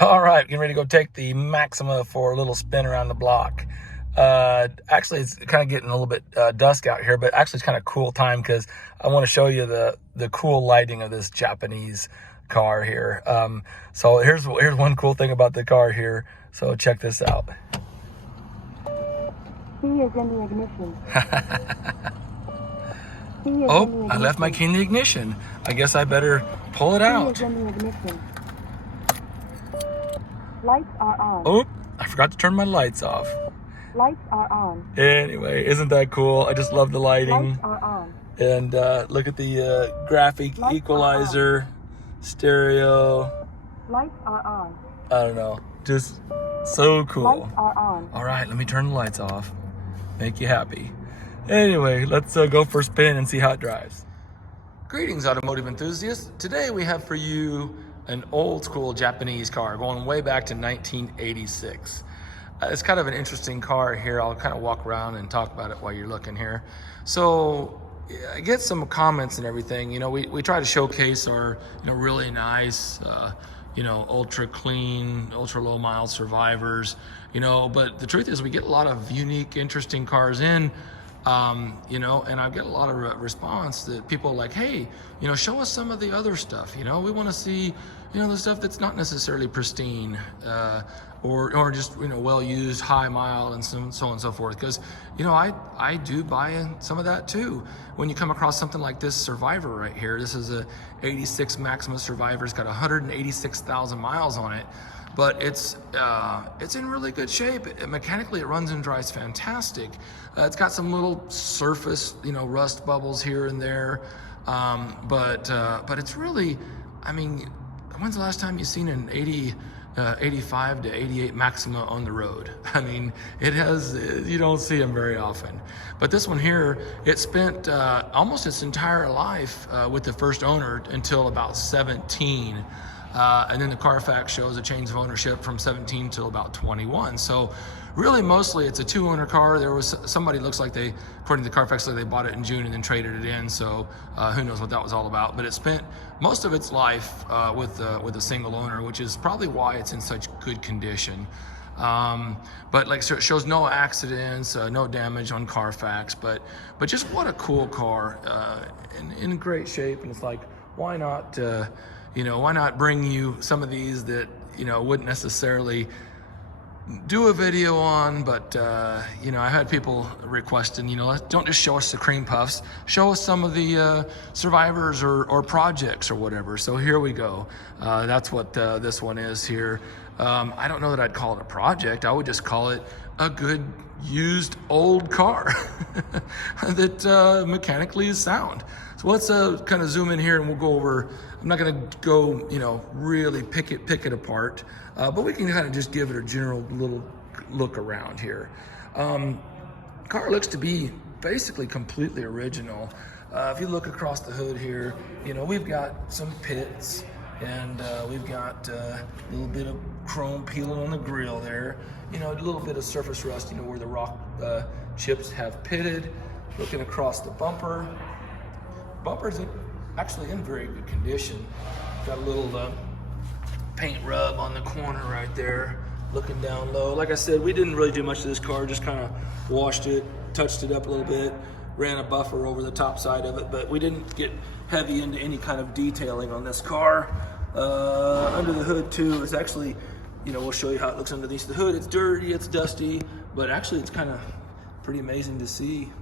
All right, getting ready to go take the Maxima for a little spin around the block. Actually, it's kind of getting a little bit dusk out here, but actually it's kind of cool time because I want to show you the cool lighting of this Japanese car here. So here's one cool thing about the car here. So check this out. Key is in the ignition. Oh, I left my key in the ignition. I guess I better pull it out. Key is in the ignition. Lights are on. Oh, I forgot to turn my lights off. Lights are on. Anyway, isn't that cool? I just love the lighting. Lights are on. And look at the graphic Lights equalizer, stereo. Lights are on. I don't know, just so cool. Lights are on. All right, let me turn the lights off. Make you happy. Anyway, let's go for a spin and see how it drives. Greetings, automotive enthusiasts. Today we have for you an old school Japanese car going way back to 1986. It's kind of an interesting car here. I'll kind of walk around and talk about it while you're looking here. So I get some comments and everything. You know, we try to showcase our, really nice, ultra clean, ultra low mile survivors, but the truth is we get a lot of unique, interesting cars in, and I get a lot of response that people are like, hey, show us some of the other stuff. We want to see, the stuff that's not necessarily pristine, or just, well used, high mile, and so on and so forth. Because, I do buy some of that too. When you come across something like this Survivor right here, this is a 86 Maxima Survivor. It's got 186,000 miles on it. But it's in really good shape. Mechanically, it runs and drives fantastic. It's got some little surface, rust bubbles here and there, but it's really, I mean, when's the last time you've seen an 85 to 88 Maxima on the road? I mean, you don't see them very often. But this one here, it spent almost its entire life with the first owner until about 17. And then the Carfax shows a change of ownership from 17 till about 21. So really mostly it's a two-owner car. There was somebody, looks like according to the Carfax, they bought it in June and then traded it in. So who knows what that was all about. But it spent most of its life with a single owner, which is probably why it's in such good condition. But so it shows no accidents, no damage on Carfax, but just what a cool car, in great shape. And it's like, why not, why not bring you some of these that, wouldn't necessarily do a video on, but, I had people requesting, don't just show us the cream puffs, show us some of the survivors or projects or whatever. So here we go. That's what this one is here. I don't know that I'd call it a project. I would just call it a good used old car that mechanically is sound. So let's kind of zoom in here and we'll go over. I'm not going to go, really pick it apart, but we can kind of just give it a general little look around here. Car looks to be basically completely original. If you look across the hood here, we've got some pits, and we've got a little bit of chrome peeling on the grill there. A little bit of surface rust, where the rock chips have pitted. Looking across the bumper. Bumper's actually in very good condition. Got a little paint rub on the corner right there, looking down low. Like I said, we didn't really do much to this car, just kind of washed it, touched it up a little bit, ran a buffer over the top side of it, but we didn't get heavy into any kind of detailing on this car. Under the hood too, it's actually, we'll show you how it looks underneath the hood. It's dirty, it's dusty, but actually it's kind of pretty amazing to see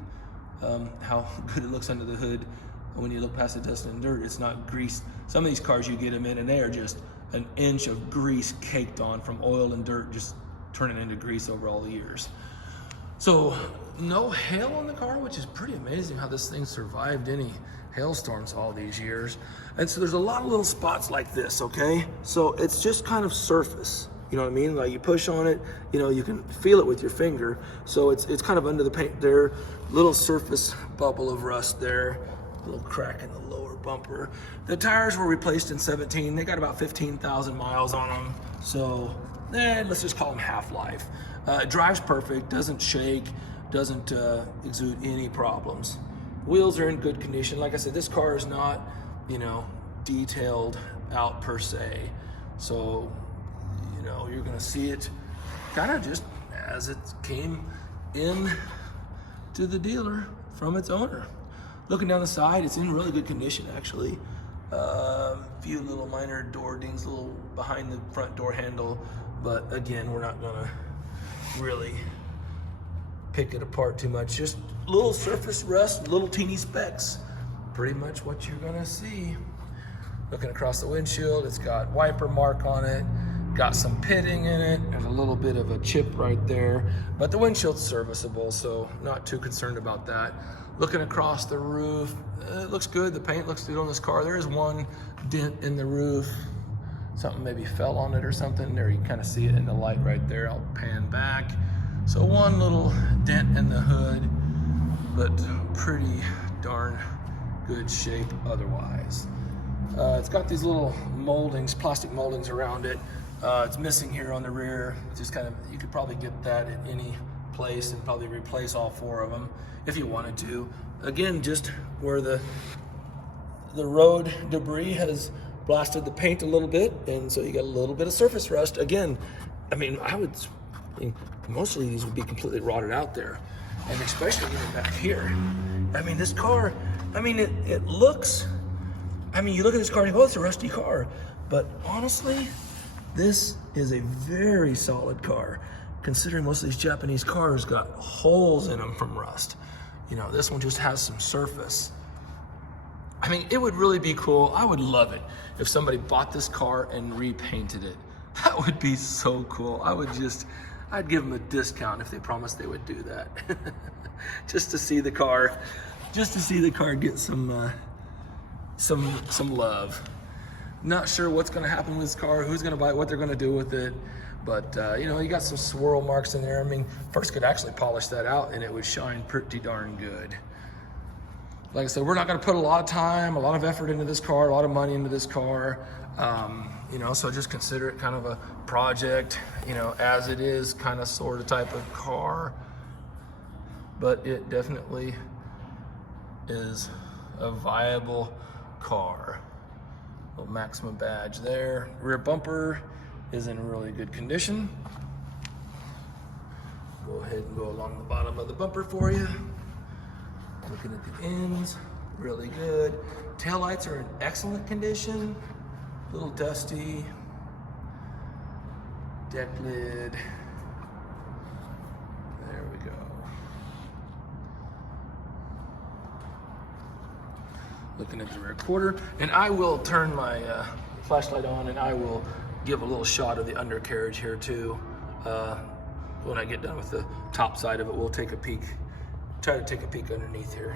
how good it looks under the hood. When you look past the dust and dirt, it's not greased. Some of these cars you get them in and they are just an inch of grease caked on from oil and dirt, just turning into grease over all the years. So no hail on the car, which is pretty amazing how this thing survived any hailstorms all these years. And so there's a lot of little spots like this, okay? So it's just kind of surface. You know what I mean? Like you push on it, you can feel it with your finger. So it's kind of under the paint there. Little surface bubble of rust there. Little crack in the lower bumper. The tires were replaced in 17. They got about 15,000 miles on them. So let's just call them half-life. It drives perfect, doesn't shake, doesn't exude any problems. Wheels are in good condition. Like I said, this car is not, detailed out per se. So You know, you're gonna see it kind of just as it came in to the dealer from its owner. Looking down the side, it's in really good condition actually. Few little minor door dings, little behind the front door handle, but again, we're not gonna really pick it apart too much. Just little surface rust, little teeny specks. Pretty much what you're gonna see. Looking across the windshield, it's got wiper mark on it, got some pitting in it, and a little bit of a chip right there. But the windshield's serviceable, so not too concerned about that. Looking across the roof, it looks good. The paint looks good on this car. There is one dent in the roof. Something maybe fell on it or something. There, you can kind of see it in the light right there. I'll pan back. So one little dent in the hood, but pretty darn good shape otherwise. It's got these little moldings, plastic moldings around it. It's missing here on the rear. Just kind of, you could probably get that at any place and probably replace all four of them if you wanted to. Again, just where the road debris has blasted the paint a little bit, and so you got a little bit of surface rust. Again, I mean, most of these would be completely rotted out there, and especially even back here. I mean, this car, I mean, it looks, I mean, you look at this car and you go, oh, it's a rusty car. But honestly, this is a very solid car, considering most of these Japanese cars got holes in them from rust. You know, this one just has some surface. I mean, it would really be cool. I would love it if somebody bought this car and repainted it. That would be so cool. I'd give them a discount if they promised they would do that. just to see the car get some love. Not sure what's gonna happen with this car, who's gonna buy it, what they're gonna do with it. But you know, you got some swirl marks in there. I mean, first could actually polish that out and it would shine pretty darn good. Like I said, we're not gonna put a lot of time, a lot of effort into this car, a lot of money into this car. You know, so just consider it kind of a project, you know, as it is kind of sort of type of car. But it definitely is a viable car. Little Maxima badge there. Rear bumper is in really good condition. Go ahead and go along the bottom of the bumper for you. Looking at the ends, really good. Taillights are in excellent condition. A little dusty. Deck lid. There we go. Looking at the rear quarter, and I will turn my flashlight on and I will give a little shot of the undercarriage here too. When I get done with the top side of it, we'll take a peek, try to take a peek underneath here.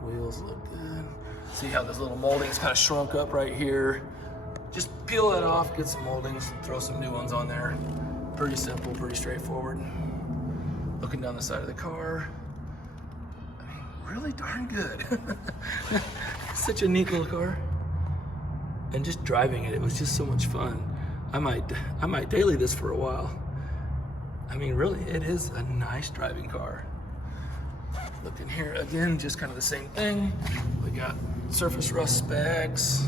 Wheels look good. See how this little molding's kind of shrunk up right here. Just peel that off, get some moldings, throw some new ones on there. Pretty simple, pretty straightforward. Looking down the side of the car. I mean, really darn good. Such a neat little car. And just driving it, it was just so much fun. I might daily this for a while. I mean, really, it is a nice driving car. Looking here again, just kind of the same thing. We got surface rust specks.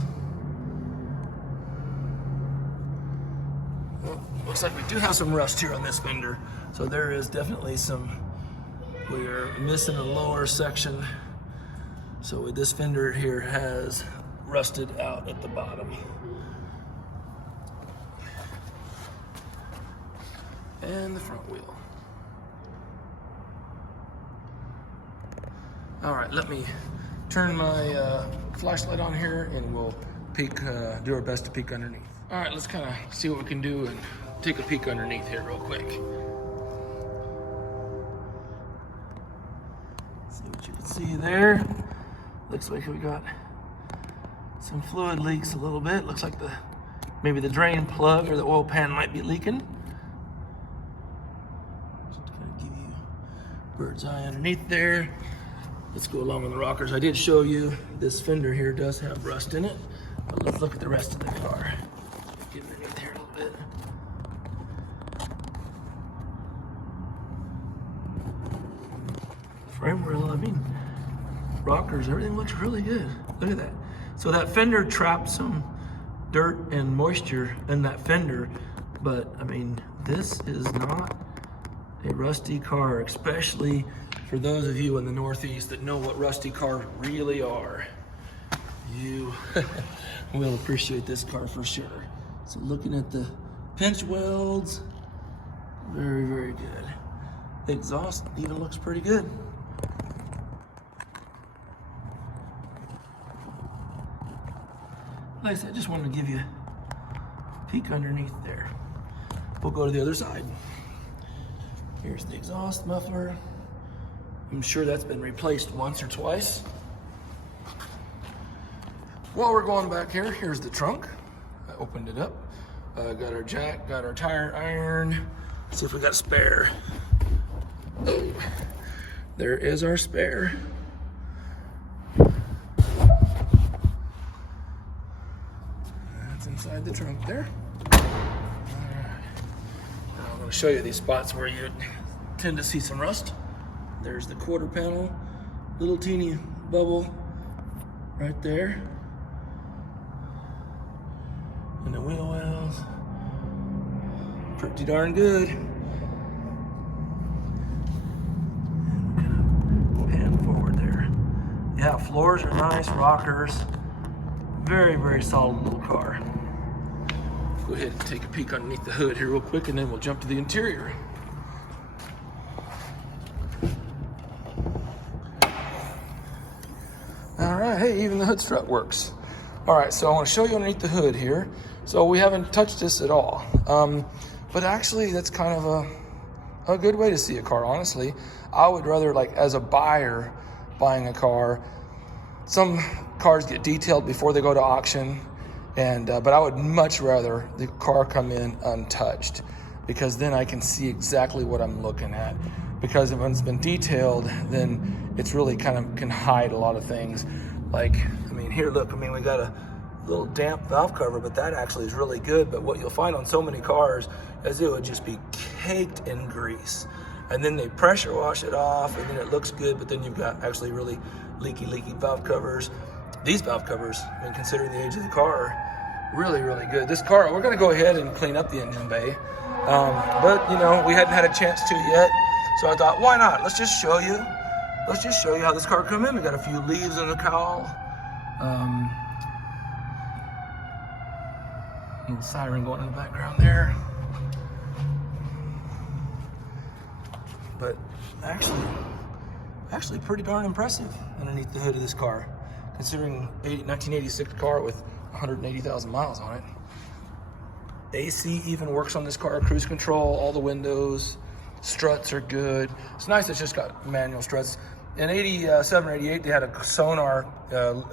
Well, looks like we do have some rust here on this fender. So there is definitely we are missing a lower section. So this fender here has rusted out at the bottom. And the front wheel. All right, let me turn my flashlight on here and we'll peek, do our best to peek underneath. All right, let's kind of see what we can do and take a peek underneath here real quick. See what you can see there. Looks like we got some fluid leaks a little bit. Looks like maybe the drain plug or the oil pan might be leaking. Just kind of give you bird's eye underneath there. Let's go along with the rockers. I did show you this fender here does have rust in it, but let's look at the rest of the car. Get underneath here a little bit. Frame rail, I mean, rockers, everything looks really good. Look at that. So that fender trapped some dirt and moisture in that fender. But I mean, this is not a rusty car, especially for those of you in the Northeast that know what rusty cars really are. You will appreciate this car for sure. So looking at the pinch welds, very, very good. The exhaust even looks pretty good. Like I said, I just wanted to give you a peek underneath there. We'll go to the other side. Here's the exhaust muffler. I'm sure that's been replaced once or twice. While we're going back here, here's the trunk. I opened it up. Got our jack, got our tire iron. Let's see if we got a spare. Oh, there is our spare. That's inside the trunk there. All right. Now I'm going to show you these spots where you tend to see some rust. There's the quarter panel, little teeny bubble right there. And the wheel wells, pretty darn good. Pan forward there. Yeah, floors are nice, rockers. Very, very solid little car. Go ahead and take a peek underneath the hood here real quick, and then we'll jump to the interior. All right, hey, even the hood strut works. All right, so I want to show you underneath the hood here. So we haven't touched this at all. But actually, that's kind of a good way to see a car, honestly. I would rather, like, as a buyer buying a car, some cars get detailed before they go to auction, and but I would much rather the car come in untouched, because then I can see exactly what I'm looking at. Because when it's been detailed, then it's really kind of can hide a lot of things. Like, I mean, here, look, I mean, we got a little damp valve cover, but that actually is really good. But what you'll find on so many cars is it would just be caked in grease. And then they pressure wash it off, and then it looks good, but then you've got actually really leaky valve covers. These valve covers, I mean, considering the age of the car, really, really good. This car, we're gonna go ahead and clean up the engine bay. But, you know, we hadn't had a chance to yet. So I thought, why not? Let's just show you how this car come in. We got a few leaves in the cowl. Little siren going in the background there. But actually pretty darn impressive underneath the hood of this car, considering 1986 car with 180,000 miles on it. AC even works on this car, cruise control, all the windows, struts are good. It's nice it's just got manual struts. In 87 or 88, they had a Sonar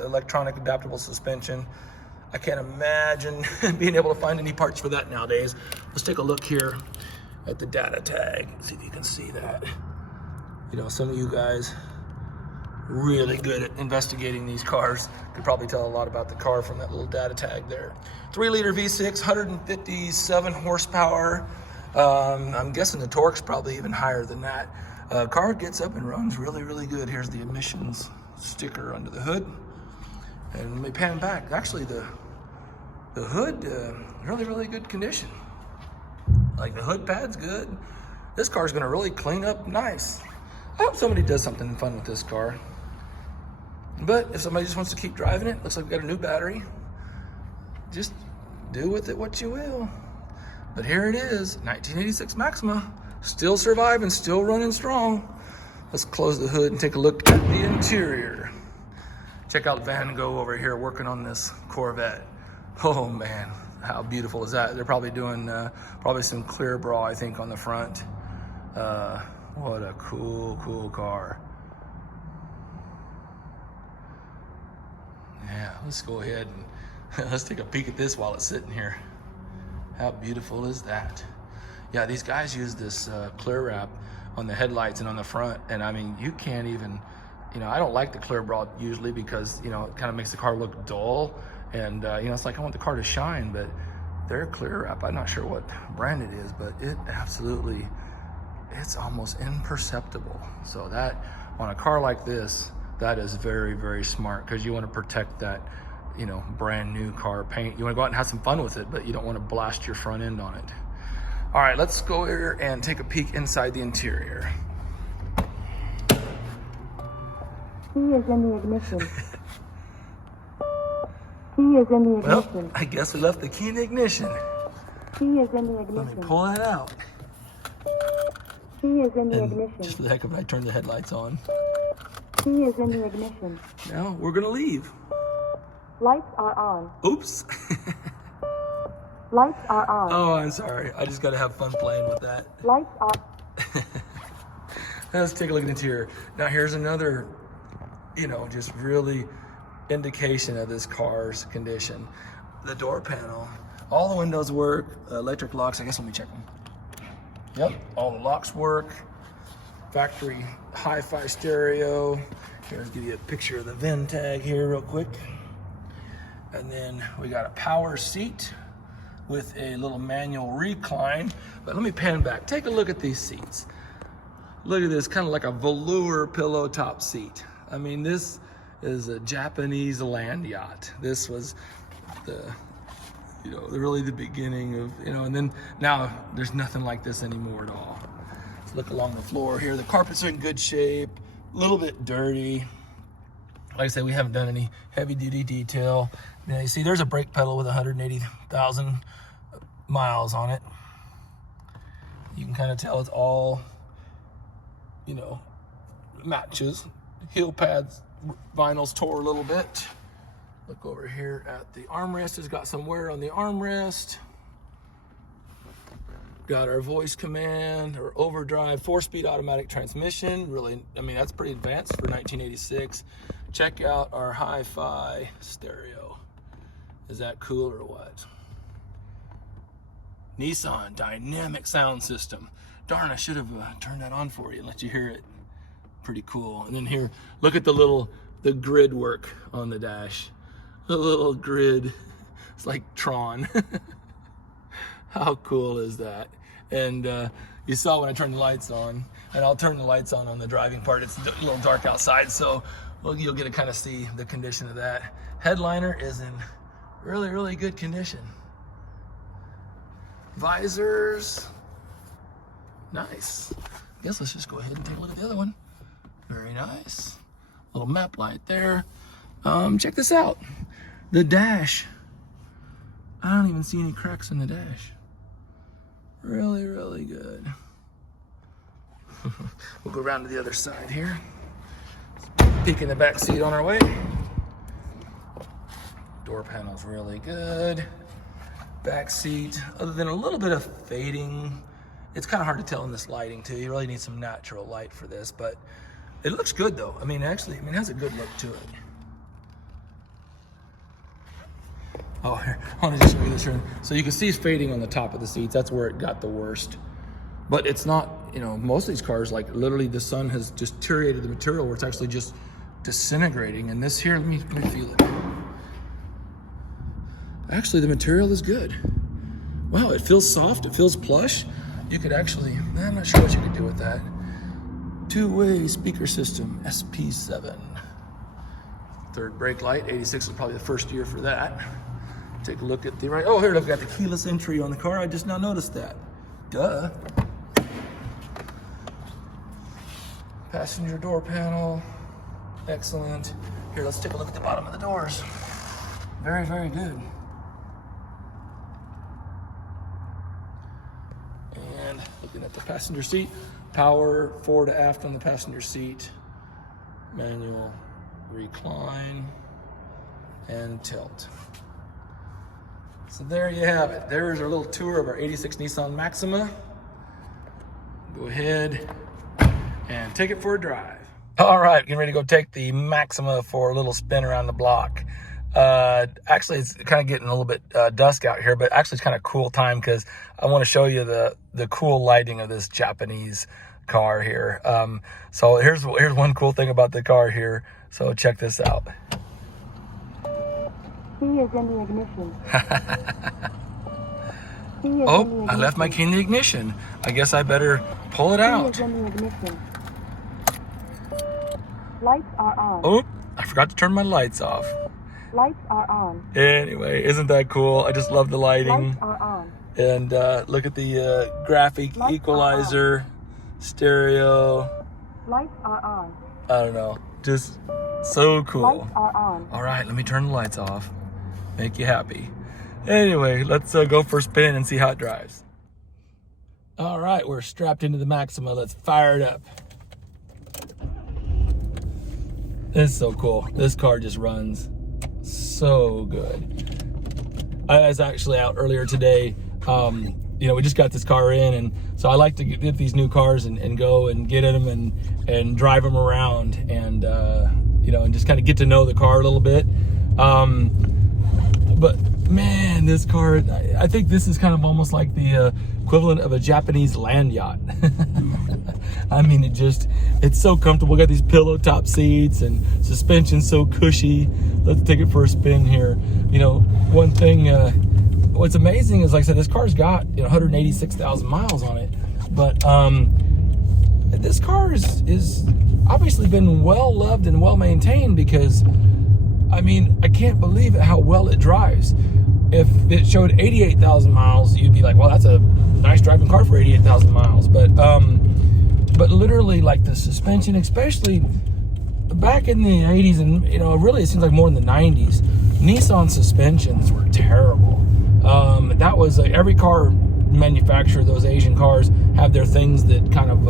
electronic adaptable suspension. I can't imagine being able to find any parts for that nowadays. Let's take a look here at the data tag, see if you can see that. You know, some of you guys really good at investigating these cars. Could probably tell a lot about the car from that little data tag there. 3-liter V6, 157 horsepower. I'm guessing the torque's probably even higher than that. Car gets up and runs really, really good. Here's the emissions sticker under the hood. And let me pan back. Actually, the hood, really, really good condition. Like, the hood pad's good. This car's gonna really clean up nice. I hope somebody does something fun with this car. But if somebody just wants to keep driving it, looks like we got a new battery. Just do with it what you will. But here it is, 1986 Maxima, still surviving, still running strong. Let's close the hood and take a look at the interior. Check out Van Gogh over here working on this Corvette. Oh man, how beautiful is that? They're probably doing probably some clear bra, I think, on the front. What a cool car. Yeah, let's go ahead and let's take a peek at this while it's sitting here. How beautiful is that? Yeah, these guys use this clear wrap on the headlights and on the front, and I mean, you can't even, you know, I don't like the clear bra usually because, you know, it kind of makes the car look dull, and you know, it's like I want the car to shine, but their clear wrap, I'm not sure what brand it is, but it absolutely, it's almost imperceptible. So that, on a car like this, that is very, very smart, because you want to protect that, you know, brand new car paint. You want to go out and have some fun with it, but you don't want to blast your front end on it. All right, let's go here and take a peek inside the interior. Key is in the ignition. Key is in the ignition. Well, I guess we left the key in the ignition. Key is in the Let me ignition. pull that out. Key is in the And ignition. just for the heck of it, I turned the headlights on. Key is in the ignition. Now we're gonna leave. Lights are on. Oops. Lights are on. Oh, I'm sorry. I just gotta have fun playing with that. Lights are. Let's take a look at the interior. Now here's another, you know, just really indication of this car's condition. The door panel, all the windows work, electric locks. I guess let me check them. Yep, all the locks work. Factory hi-fi stereo. Here, I'll give you a picture of the VIN tag here real quick. And then we got a power seat with a little manual recline. But let me pan back. Take a look at these seats. Look at this, kind of like a velour pillow top seat. I mean, this is a Japanese land yacht. This was the, you know, really the beginning of, you know, and then now there's nothing like this anymore at all. Let's look along the floor here. The carpets are in good shape, a little bit dirty. Like I said, we haven't done any heavy duty detail. Now you see there's a brake pedal with 180,000 miles on it. You can kind of tell it's all, you know, matches. Heel pads, vinyls tore a little bit. Look over here at the armrest. It's got some wear on the armrest. Got our voice command, our overdrive, 4-speed automatic transmission. Really, I mean, that's pretty advanced for 1986. Check out our hi-fi stereo. Is that cool or what? Nissan dynamic sound system. Darn, I should have turned that on for you and let you hear it. Pretty cool. And then here, look at the grid work on the dash. The little grid. It's like Tron. How cool is that? And you saw when I turned the lights on, and I'll turn the lights on the driving part. It's a little dark outside, so well, you'll get to kind of see the condition of that. Headliner is in really, really good condition. Visors, nice. I guess let's just go ahead and take a look at the other one. Very nice. Little map light there. Check this out. The dash. I don't even see any cracks in the dash. Really, really good. We'll go around to the other side here. Peek in the back seat on our way. Door panel's really good. Back seat, other than a little bit of fading. It's kind of hard to tell in this lighting too. You really need some natural light for this, but it looks good though. I mean, actually, it has a good look to it. Oh, here, I want to just show you this here. So you can see it's fading on the top of the seats. That's where it got the worst. But it's not, you know, most of these cars, like literally the sun has just deteriorated the material where it's actually just disintegrating. And this here, let me feel it. Actually, the material is good. Wow, it feels soft, it feels plush. You could actually, I'm not sure what you could do with that. Two-way speaker system, SP7. Third brake light, 86 was probably the first year for that. Take a look at the right, oh, here, I've got the keyless entry on the car. I just now noticed that. Duh. Passenger door panel, excellent. Here, let's take a look at the bottom of the doors. Very, very good. And looking at the passenger seat, power fore to aft on the passenger seat, manual recline, and tilt. So there you have it. There's our little tour of our 86 Nissan Maxima. Go ahead and take it for a drive. All right, getting ready to go take the Maxima for a little spin around the block. Actually, it's kind of getting a little bit dusk out here, but actually it's kind of cool time because I want to show you the cool lighting of this Japanese car here. So here's one cool thing about the car here. So check this out. Key is in the ignition. Oh, I left my key in the ignition. I guess I better pull it out. Key is in the ignition. Lights are on. Oh, I forgot to turn my lights off. Lights are on. Anyway, isn't that cool? I just love the lighting. Lights are on. And look at the graphic Lights equalizer, stereo. Lights are on. I don't know, just so cool. Lights are on. All right, let me turn the lights off. Make you happy. Anyway, let's go for a spin and see how it drives. All right, we're strapped into the Maxima. Let's fire it up. It's so cool. This car just runs so good. I was actually out earlier today. We just got this car in, and so I like to get these new cars and go and get in them and drive them around and and just kind of get to know the car a little bit. But man, this car, I think this is kind of almost like the equivalent of a Japanese land yacht. I mean, it's so comfortable. We got these pillow top seats and suspension so cushy. Let's take it for a spin here. One thing, what's amazing is, like I said, this car's got 186,000 miles on it, but this car is obviously been well loved and well maintained, because I mean, I can't believe how well it drives. If it showed 88,000 miles, you'd be like, well, that's a nice driving car for 88,000 miles. But literally, like, the suspension, especially back in the 80s, and really it seems like more in the 90s, Nissan suspensions were terrible. That was every car manufacturer, those Asian cars have their things that kind of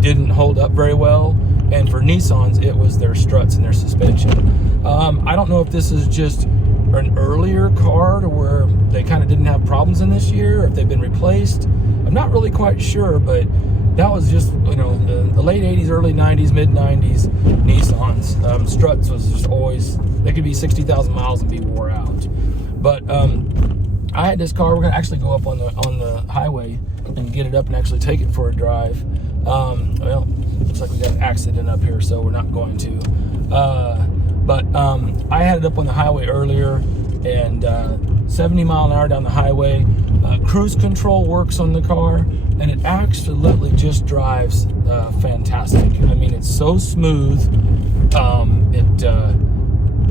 didn't hold up very well, and for Nissans it was their struts and their suspension. I don't know if this is just an earlier car to where they kind of didn't have problems in this year, or if they've been replaced. I'm not really quite sure, but that was just the late 80s, early 90s, mid 90s Nissans. Struts was just always, they could be 60,000 miles and be wore out. But I had this car. We're gonna actually go up on the highway and get it up and actually take it for a drive. Well, looks like we got an accident up here, so we're not going to. But I had it up on the highway earlier, and 70 mile an hour down the highway. Cruise control works on the car, and it absolutely just drives fantastic. I mean, it's so smooth.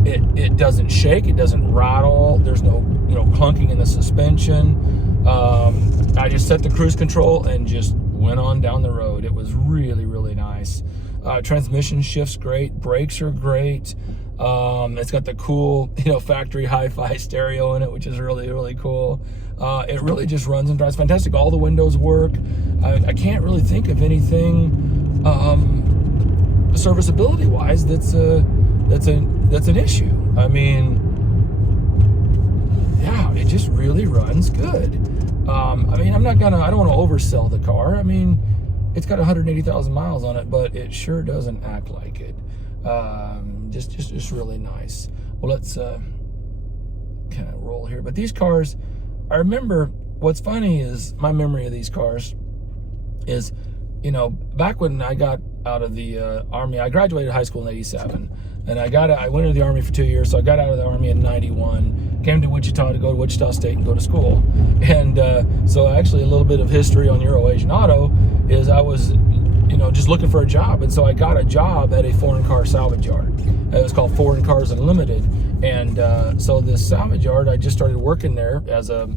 It doesn't shake. It doesn't rattle. There's no clunking in the suspension. I just set the cruise control and just went on down the road. It was really, really nice. Transmission shifts great. Brakes are great. It's got the cool, factory hi-fi stereo in it, which is really, really cool. It really just runs and drives fantastic. All the windows work. I can't really think of anything serviceability-wise that's an issue. I mean, yeah, it just really runs good. I mean, I don't want to oversell the car. I mean, it's got 180,000 miles on it, but it sure doesn't act like it. Just really nice. Well, let's kind of roll here. But these cars, I remember, what's funny is my memory of these cars is, back when I got out of the Army, I graduated high school in '87. And I went into the Army for 2 years, so I got out of the Army in '91, came to Wichita to go to Wichita State and go to school. And so actually a little bit of history on Euro-Asian Auto is I was, just looking for a job. And so I got a job at a foreign car salvage yard. It was called Foreign Cars Unlimited. And so this salvage yard, I just started working there as a,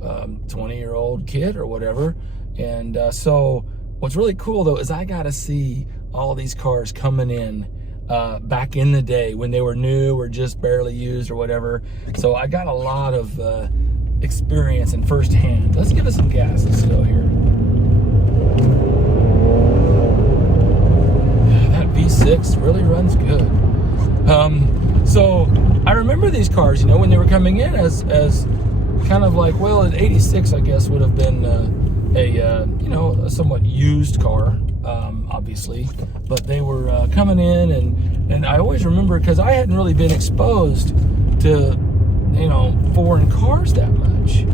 20-year-old kid or whatever. And so what's really cool, though, is I got to see all these cars coming in back in the day when they were new or just barely used or whatever. So I got a lot of experience and firsthand. Let's give it some gas. Let's go here. That V6 really runs good. So I remember these cars, when they were coming in as kind of like, well, an '86, I guess, would have been a somewhat used car. Obviously, but they were coming in, and I always remember, because I hadn't really been exposed to foreign cars that much.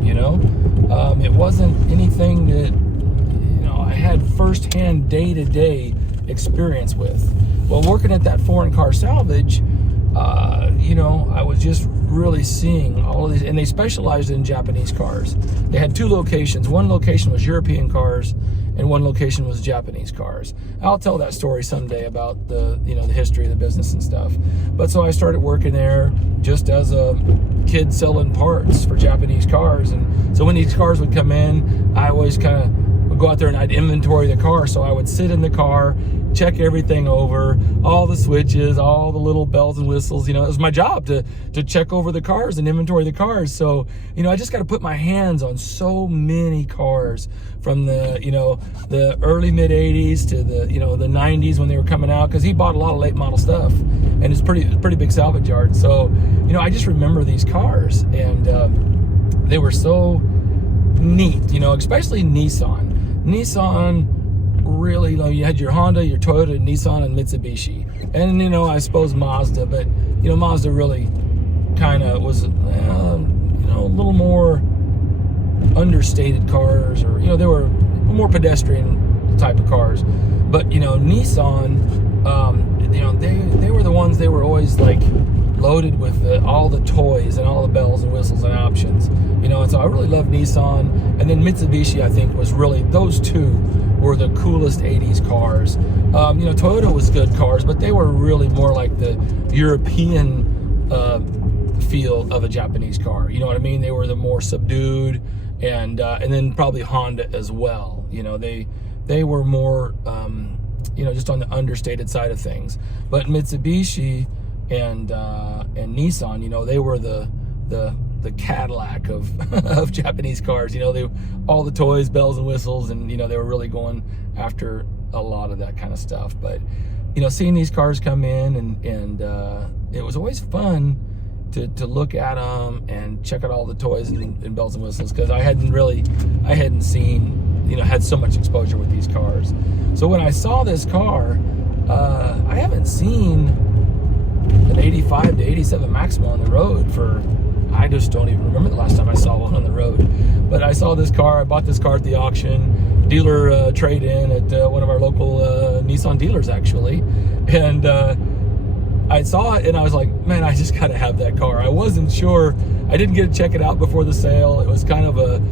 It wasn't anything that I had firsthand day-to-day experience with. Well, working at that foreign car salvage, I was just really seeing all of these, and they specialized in Japanese cars. They had two locations. One location was European cars, and one location was Japanese cars. I'll tell that story someday about the history of the business and stuff. But so I started working there just as a kid selling parts for Japanese cars. And so when these cars would come in, I always kind of would go out there and I'd inventory the car. So I would sit in the car, check everything over, all the switches, all the little bells and whistles. It was my job to check over the cars and inventory the cars. So, I just got to put my hands on so many cars from the early mid 80s to the 90s when they were coming out, because he bought a lot of late model stuff, and it's pretty big salvage yard. So, I just remember these cars, and they were so neat, especially Nissan. Really, you had your Honda, your Toyota, Nissan, and Mitsubishi, and I suppose Mazda, but Mazda really kind of was a little more understated cars, or they were more pedestrian type of cars. But Nissan, they were the ones, they were always like loaded with all the toys and all the bells and whistles and options, and so I really loved Nissan. And then Mitsubishi, I think, was really, those two were the coolest 80s cars. Toyota was good cars, but they were really more like the European feel of a Japanese car. You know what I mean? They were the more subdued, and then probably Honda as well. They were more just on the understated side of things. But Mitsubishi and Nissan, they were the Cadillac of Japanese cars. They, all the toys, bells and whistles, and they were really going after a lot of that kind of stuff. But seeing these cars come in, and it was always fun to look at them and check out all the toys and bells and whistles, because I hadn't seen, had so much exposure with these cars. So when I saw this car, I haven't seen an 85 to 87 Maxima on the road for, I just don't even remember the last time I saw one on the road. But I saw this car, I bought this car at the auction, dealer trade-in at one of our local Nissan dealers, actually. And I saw it and I was like, man, I just gotta have that car. I wasn't sure, I didn't get to check it out before the sale. It was kind of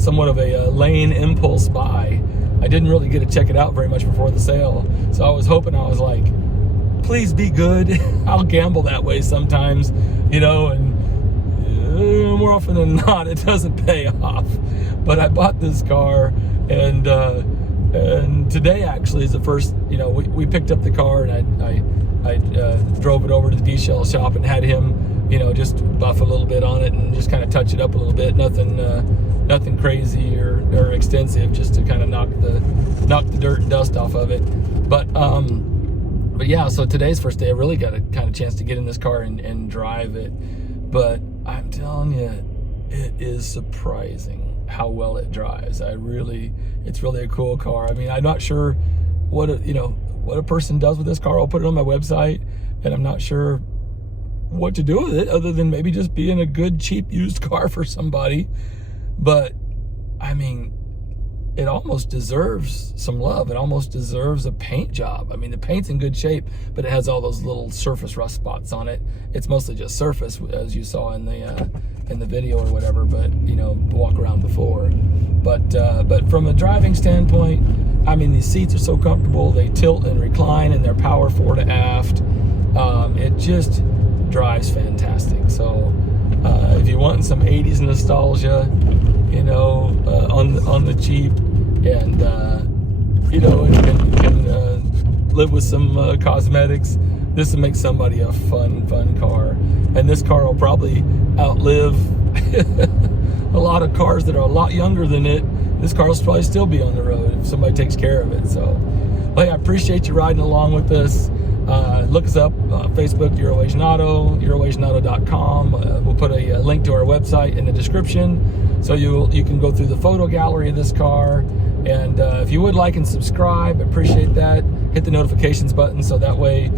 somewhat of a lane impulse buy. I didn't really get to check it out very much before the sale. So I was hoping, I was like, please be good. I'll gamble that way sometimes, and more often than not, it doesn't pay off. But I bought this car, and today actually is the first, we picked up the car, and I drove it over to the detail shop and had him, just buff a little bit on it and just kind of touch it up a little bit. Nothing crazy or extensive, just to kind of knock the dirt and dust off of it. But yeah, so today's first day. I really got a kind of chance to get in this car and drive it. But I'm telling you, it is surprising how well it drives. It's really a cool car. I mean, I'm not sure what a person does with this car. I'll put it on my website, and I'm not sure what to do with it other than maybe just being a good, cheap, used car for somebody. But I mean, it almost deserves some love. It almost deserves a paint job. I mean, the paint's in good shape, but it has all those little surface rust spots on it. It's mostly just surface, as you saw in the video or whatever, but walk around before. But from a driving standpoint, I mean, these seats are so comfortable. They tilt and recline, and they're power fore to aft. It just drives fantastic. So if you're wanting some 80s nostalgia, on the cheap, and can live with some cosmetics, this will make somebody a fun car. And this car will probably outlive a lot of cars that are a lot younger than it. This car will probably still be on the road if somebody takes care of it. So, hey, I appreciate you riding along with us. Look us up on Facebook, Euro-Asian Auto, euroasianauto.com. We'll put a link to our website in the description, so you can go through the photo gallery of this car. And if you would like and subscribe, appreciate that. Hit the notifications button, so that way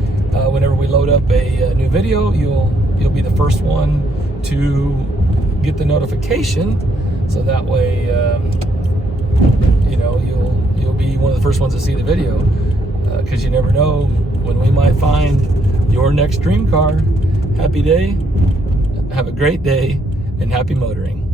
whenever we load up a new video, you'll be the first one to get the notification. So that way you'll be one of the first ones to see the video, because you never know when we might find your next dream car. Happy day, have a great day, and happy motoring.